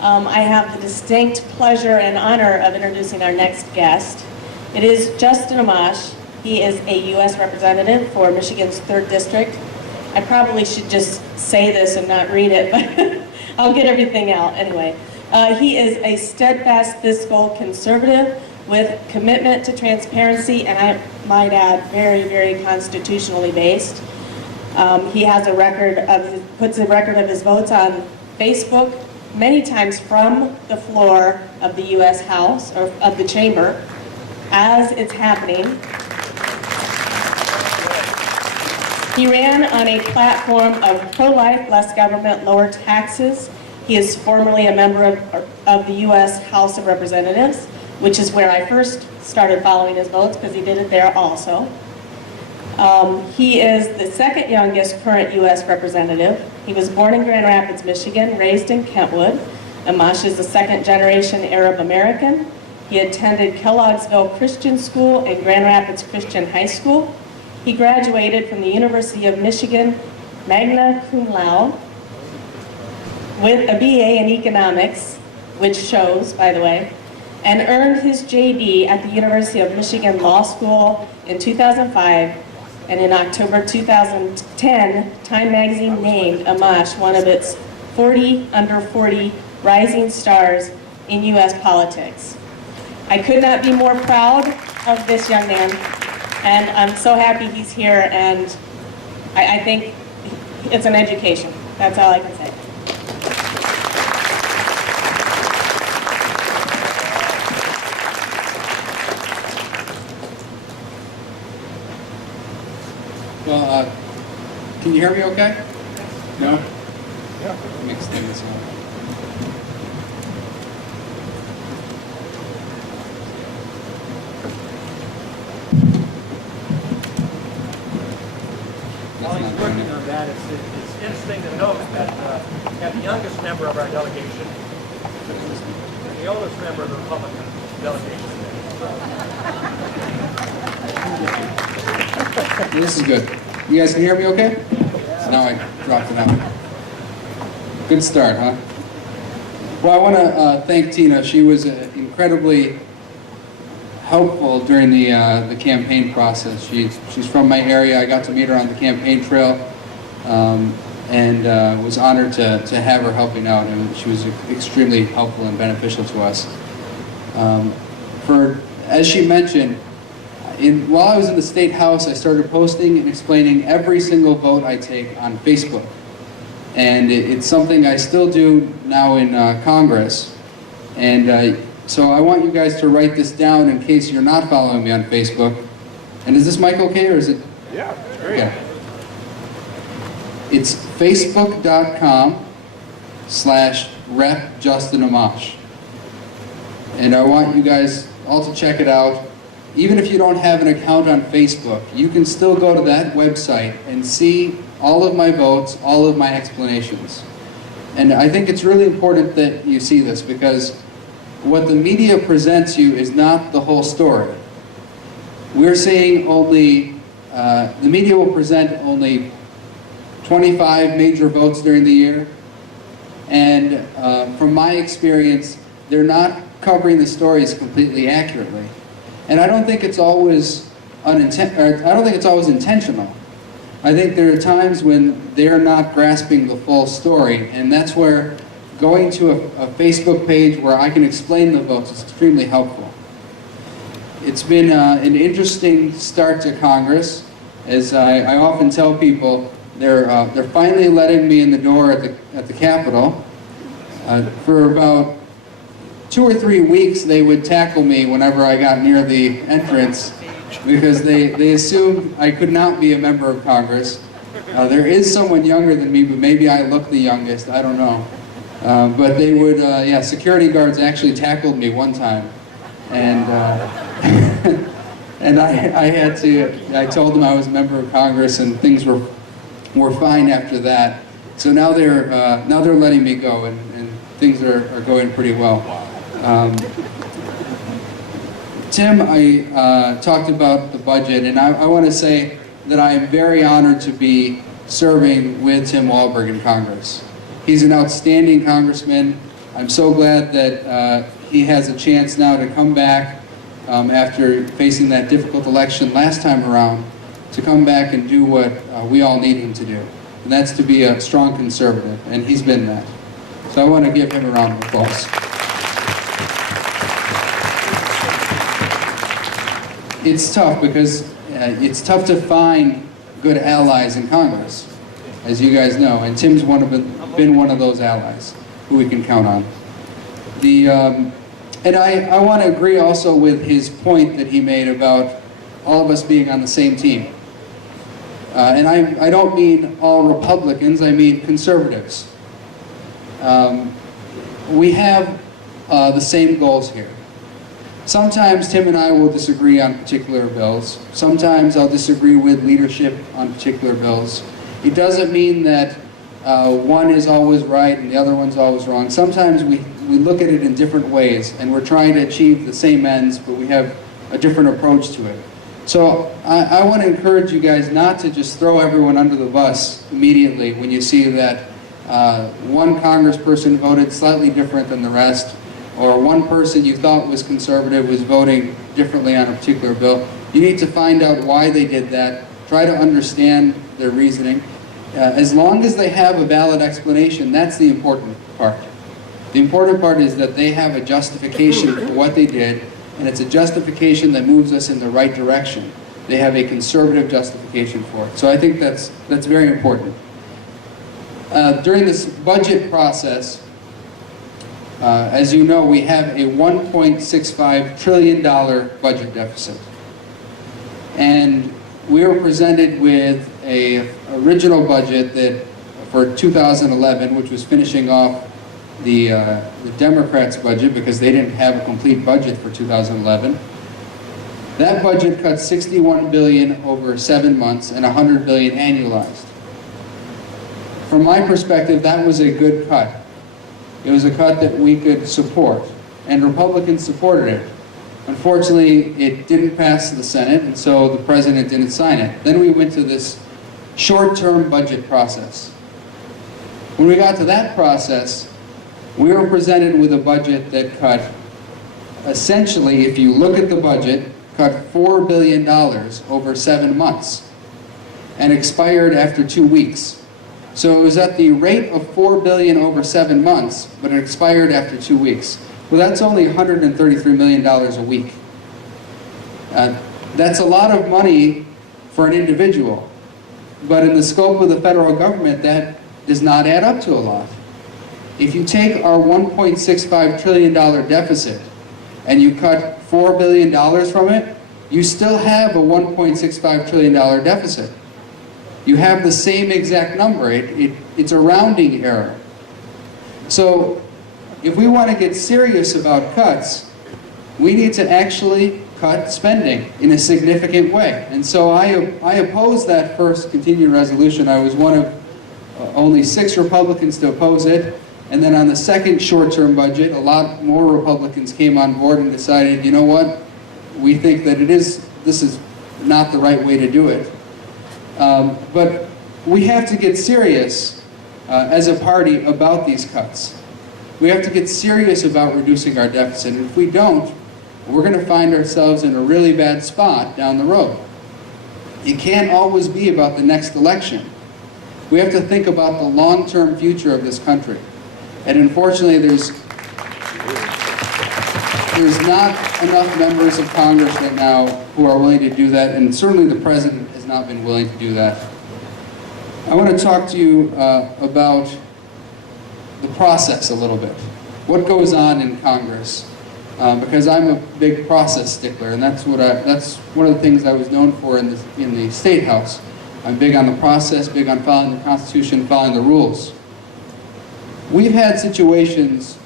I have the distinct pleasure and honor of introducing our next guest. It is Justin Amash. He is a U.S. representative for Michigan's 3rd District. I probably should just say this and not read it, but I'll get everything out anyway. He is a steadfast fiscal conservative with commitment to transparency, and I might add, very, very constitutionally based. He has a record of, puts a record of his votes on Facebook, many times from the floor of the U.S. House, or of the chamber, as it's happening. He ran on a platform of pro-life, less government, lower taxes. He is formerly a member of the U.S. House of Representatives, which is where I first started following his votes, because he did it there also. He is the 2nd youngest current U.S. representative. He was born in Grand Rapids, Michigan, raised in Kentwood. Amash is a 2nd-generation Arab American. He attended Kelloggsville Christian School and Grand Rapids Christian High School. He graduated from the University of Michigan, magna cum laude, with a BA in economics, which shows, by the way, and earned his JD at the University of Michigan Law School in 2005, and in October 2010, Time magazine named Amash one of its 40 under 40 rising stars in U.S. politics. I could not be more proud of this young man, and I'm so happy he's here, and I think it's an education. That's all I can say. Well, can you hear me okay? No? Yeah. Let me extend this out. While he's working on that, it's interesting to note that we have the youngest member of our delegation and the oldest member of the Republican delegation. This is good. You guys can hear me okay? So now I dropped it out. Good start, huh? Well, I want to thank Tina. She was incredibly helpful during the campaign process. She's from my area. I got to meet her on the campaign trail, and was honored to have her helping out. And she was extremely helpful and beneficial to us. As she mentioned, while I was in the State House, I started posting and explaining every single vote I take on Facebook. And it's something I still do now in Congress. And so I want you guys to write this down in case you're not following me on Facebook. And is this mic okay, or is it? Yeah, great. Okay. It's facebook.com/Rep Justin Amash. And I want you guys all to check it out. Even if you don't have an account on Facebook, you can still go to that website and see all of my votes, all of my explanations. And I think it's really important that you see this, because what the media presents you is not the whole story. We're seeing only, the media will present only 25 major votes during the year. And from my experience, they're not covering the stories completely accurately. And I don't think it's always intentional. I think there are times when they're not grasping the full story, and that's where going to a Facebook page where I can explain the votes is extremely helpful. It's been an interesting start to Congress. As I often tell people, they're finally letting me in the door at the Capitol. For about 2 or 3 weeks, they would tackle me whenever I got near the entrance, because they assumed I could not be a member of Congress. There is someone younger than me, but maybe I look the youngest, I don't know. But they would, yeah, security guards actually tackled me one time. And, and I told them I was a member of Congress, and things were fine after that. So now they're letting me go, and things are going pretty well. Tim, I talked about the budget, and I want to say that I am very honored to be serving with Tim Walberg in Congress. He's an outstanding congressman. I'm so glad that he has a chance now to come back after facing that difficult election last time around, to come back and do what we all need him to do. And that's to be a strong conservative, and he's been that. So I want to give him a round of applause. It's tough because it's tough to find good allies in Congress, as you guys know, and Tim's been one of those allies who we can count on. And I want to agree also with his point that he made about all of us being on the same team. And I don't mean all Republicans, I mean conservatives. We have the same goals here. Sometimes Tim and I will disagree on particular bills. Sometimes I'll disagree with leadership on particular bills. It doesn't mean that one is always right and the other one's always wrong. Sometimes we look at it in different ways, and we're trying to achieve the same ends, but we have a different approach to it. So I want to encourage you guys not to just throw everyone under the bus immediately when you see that one congressperson voted slightly different than the rest, or one person you thought was conservative was voting differently on a particular bill. You need to find out why they did that, try to understand their reasoning. As long as they have a valid explanation, that's the important part. The important part is that they have a justification for what they did, and it's a justification that moves us in the right direction. They have a conservative justification for it. So I think that's very important. During this budget process, as you know, we have a $1.65 trillion budget deficit. And we were presented with an original budget that for 2011, which was finishing off the Democrats' budget because they didn't have a complete budget for 2011. That budget cut $61 billion over 7 months and $100 billion annualized. From my perspective, that was a good cut. It was a cut that we could support, and Republicans supported it. Unfortunately, it didn't pass the Senate, and so the president didn't sign it. Then we went to this short-term budget process. When we got to that process, we were presented with a budget that cut, essentially, if you look at the budget, cut $4 billion over 7 months and expired after 2 weeks. So it was at the rate of $4 billion over 7 months, but it expired after 2 weeks. Well, that's only $133 million a week. That's a lot of money for an individual, but in the scope of the federal government, that does not add up to a lot. If you take our $1.65 trillion deficit and you cut $4 billion from it, you still have a $1.65 trillion deficit. You have the same exact number. It's a rounding error. So if we want to get serious about cuts, we need to actually cut spending in a significant way. And so I oppose that first continuing resolution. I was one of only 6 Republicans to oppose it. And then on the second short-term budget, a lot more Republicans came on board and decided, you know what, we think that this is not the right way to do it. But we have to get serious as a party about these cuts. We have to get serious about reducing our deficit. And if we don't, we're going to find ourselves in a really bad spot down the road. It can't always be about the next election. We have to think about the long-term future of this country. And unfortunately, there's not enough members of Congress right now who are willing to do that, and certainly the President has not been willing to do that. I want to talk to you about the process a little bit. What goes on in Congress? Because I'm a big process stickler, and that's one of the things I was known for in the State House. I'm big on the process, big on following the Constitution, following the rules. We've had situations,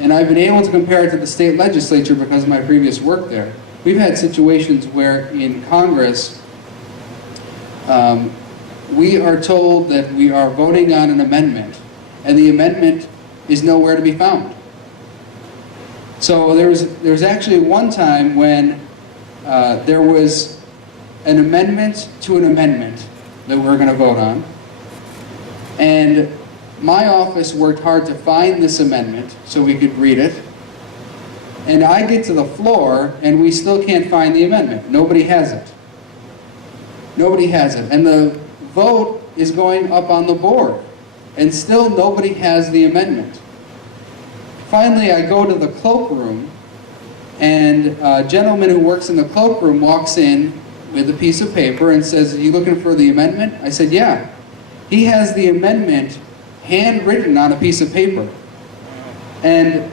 and I've been able to compare it to the state legislature because of my previous work there. We've had situations where in Congress, we are told that we are voting on an amendment, and the amendment is nowhere to be found. So there was actually one time when there was an amendment to an amendment that we're going to vote on, and my office worked hard to find this amendment so we could read it. And I get to the floor and we still can't find the amendment. Nobody has it. Nobody has it. And the vote is going up on the board. And still nobody has the amendment. Finally, I go to the cloakroom, and a gentleman who works in the cloakroom walks in with a piece of paper and says, "Are you looking for the amendment?" I said, "Yeah." He has the amendment handwritten on a piece of paper. And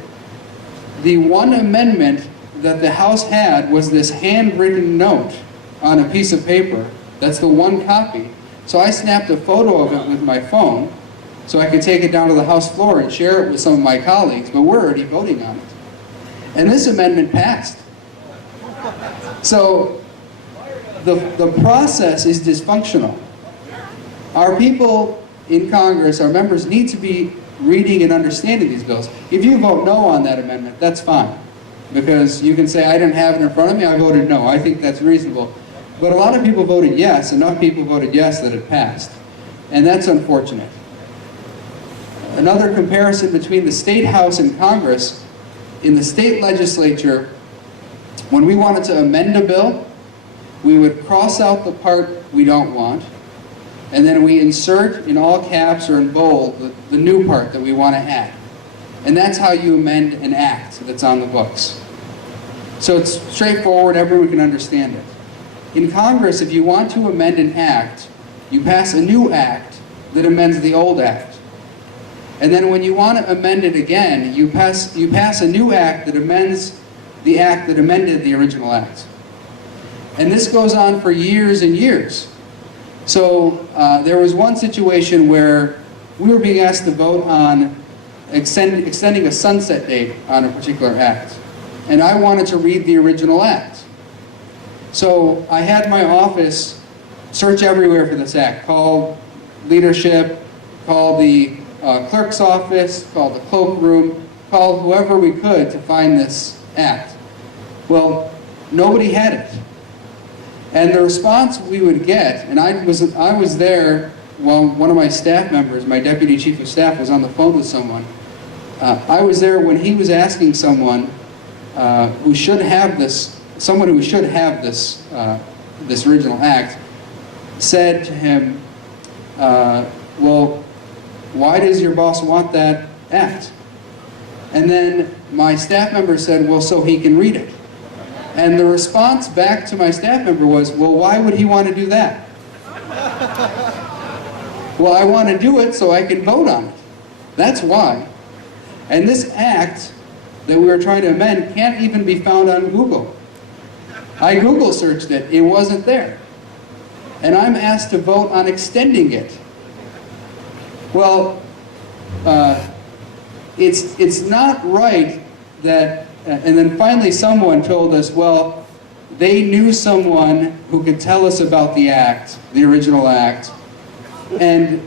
the one amendment that the House had was this handwritten note on a piece of paper. That's the one copy. So I snapped a photo of it with my phone so I could take it down to the House floor and share it with some of my colleagues, but we're already voting on it. And this amendment passed. So the process is dysfunctional. Our people in Congress, our members, need to be reading and understanding these bills. If you vote no on that amendment, that's fine. Because you can say, "I didn't have it in front of me, I voted no." I think that's reasonable. But a lot of people voted yes, enough people voted yes that it passed. And that's unfortunate. Another comparison between the State House and Congress, in the state legislature, when we wanted to amend a bill, we would cross out the part we don't want, and then we insert in all caps or in bold the new part that we want to add. And that's how you amend an act that's on the books. So it's straightforward, everyone can understand it. In Congress, if you want to amend an act, you pass a new act that amends the old act. And then when you want to amend it again, you pass a new act that amends the act that amended the original act. And this goes on for years and years. So there was one situation where we were being asked to vote on extending a sunset date on a particular act. And I wanted to read the original act. So I had my office search everywhere for this act, call leadership, call the clerk's office, call the cloakroom, call whoever we could to find this act. Well, nobody had it. And the response we would get, and I was there while one of my staff members, my deputy chief of staff, was on the phone with someone. I was there when he was asking someone who should have this original act, said to him, "Well, why does your boss want that act?" And then my staff member said, "Well, so he can read it." And the response back to my staff member was, "Well, why would he want to do that?" "Well, I want to do it so I can vote on it. That's why." And this act that we were trying to amend can't even be found on Google. I Google searched it, it wasn't there. And I'm asked to vote on extending it. Well, it's not right that, and then finally someone told us, well, they knew someone who could tell us about the act, the original act. And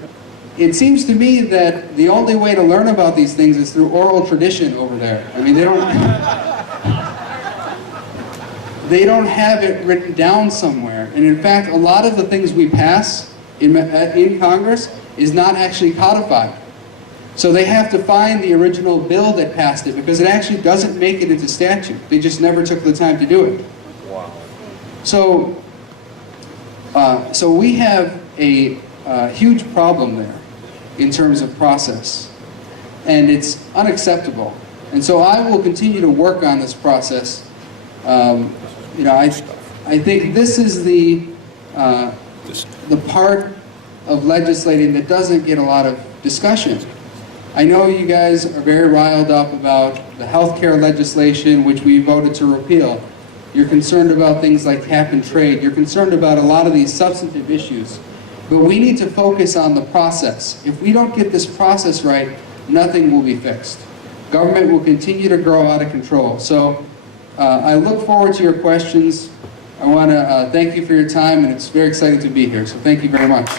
it seems to me that the only way to learn about these things is through oral tradition over there. I mean, they don't have it written down somewhere. And in fact, a lot of the things we pass in Congress is not actually codified. So they have to find the original bill that passed it, because it actually doesn't make it into statute. They just never took the time to do it. Wow. So we have a huge problem there in terms of process, and it's unacceptable. And so I will continue to work on this process. I think this is the part of legislating that doesn't get a lot of discussion. I know you guys are very riled up about the healthcare legislation, which we voted to repeal. You're concerned about things like cap and trade. You're concerned about a lot of these substantive issues. But we need to focus on the process. If we don't get this process right, nothing will be fixed. Government will continue to grow out of control. So I look forward to your questions. I want to thank you for your time, and it's very exciting to be here. So thank you very much.